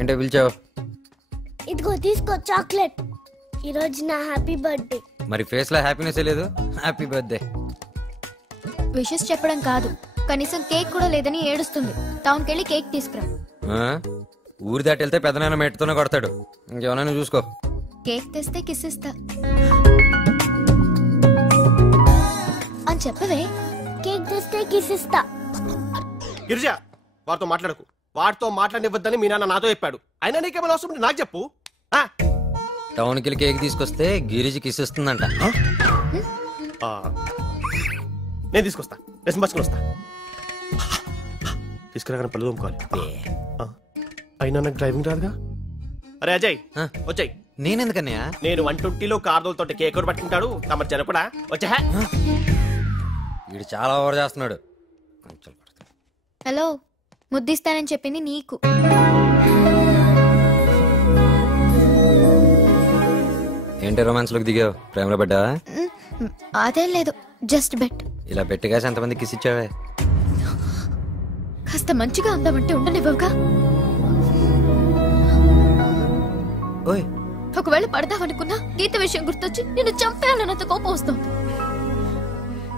ఏంటో పిలిచావు? ఇదిగో తీసుకో చాక్లెట్. ఈరోజు నా హ్యాపీ బర్త్డే. మరి ఫేస్ లో హ్యాపీనెస్ లేదు. Happy birthday. విషెస్ చెప్పడం కాదు, కనీసం కేక్ కూడా లేదని ఏడుస్తుంది. టౌన్కి వెళ్ళి కేక్ తీసుకురా. ఊరి దాటి వెళ్తే పెద్దనాన్న మెట్టుతోనే కొడతాడు. ఇంకేమన్నా చూసుకో. కేక్ తెస్తే కిస్ ఇస్తా అని చెప్పవే. కేక్ తెస్తే కిస్ ఇస్తా. గిరిజ, వాడితో మాట్లాడకు. వాడితో మాట్లాడివద్దని మీ నాన్న నాతో చెప్పాడు. అయినా నీకేమైనా అవసరం ఉంటే నాకు చెప్పు. టౌన్కి వెళ్ళి కేక్ తీసుకొస్తే గిరిజి కిస్ ఇస్తుందంట. నేను తీసుకొస్తా. రెసం పచ్చుకొని వస్తా. తీసుకురాగానే పళ్ళు తోముకోవాలి. అయినా నాకు డ్రైవింగ్ రాదుగా. అరే అజయ్, వచ్చాయి. నేనెందుకన్నయ్యా? నేను 120లో కార్దోలతో కేక్ కూడా పట్టుకుంటాడు. తమ జనపడా వచ్చా? వీడు చాలా ఓవర్ చేస్తున్నాడు. హలో, ముద్దిస్తానని చెప్పింది నీకు. ఏంటి రొమాన్స్ లోకి దిగావు? ప్రేమలో పడ్డా? అదేం లేదు, జస్ట్ బెట్. ఇలా పెట్టిగా ఎంతమంది కిస్ ఇచ్చావే? కాస్త మంచిగా ఉందామంటే ఉండనివ్వవుగా. ఓయ్, ఒకవేళ పడదామనుకున్నా గీత విషయం గుర్తొచ్చి నిన్ను చంపేయాలన్నంత కోపం వస్తుంది.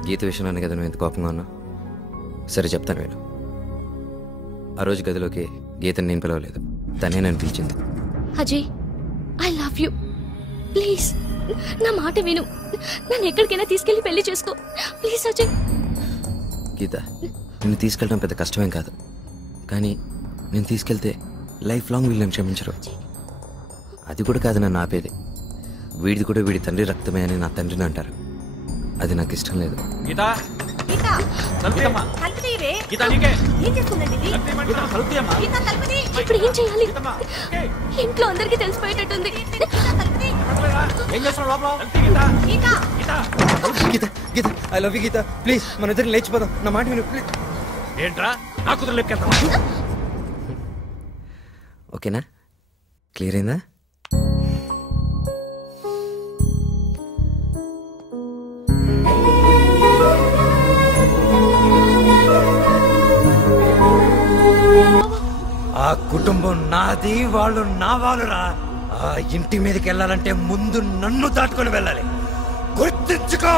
గీత విషయంలోనే కదా నువ్వు ఎంత కోపంగా ఉన్నావు? సరే చెప్తాను వీడు. ఆ రోజు గదిలోకి గీతని నేను పిలవలేదు, తనే నన్ను పిలిచింది. Ajay, I love you. Please నా మాట విను. నన్ను ఎక్కడికైనా తీసుకెళ్లి పెళ్లి చేసుకో ప్లీజ్ అజయ్. గీత, నిన్ను తీసుకెళ్ళడం పెద్ద కష్టమేం కాదు, కానీ నేను తీసుకెళ్తే లైఫ్ లాంగ్ వీళ్ళని క్షమించరు. అది కూడా కాదు నన్ను ఆపేది. వీడిది కూడా వీడి తండ్రి రక్తమే అని నా తండ్రిని అంటారు. అది నాకు ఇష్టం లేదు. ఇప్పుడు ఏం చేయాలి? ఇంట్లో అందరికి తెలిసిపోయేటట్టుంది. Geetha, Geetha, I love you Geetha. Please మన ఇద్దరు లేచిపోదాం. నా మాట విను ప్లీజ్. ఏంట్రా నా కుదురు లెక్కెళ్తా? ఓకేనా? క్లియర్ అయిందా? ఆ కుటుంబం నాది, వాళ్ళు నా వాళ్ళురా. ఆ ఇంటి మీదకి వెళ్ళాలంటే ముందు నన్ను దాటుకొని వెళ్ళాలి. గుర్తించుకో.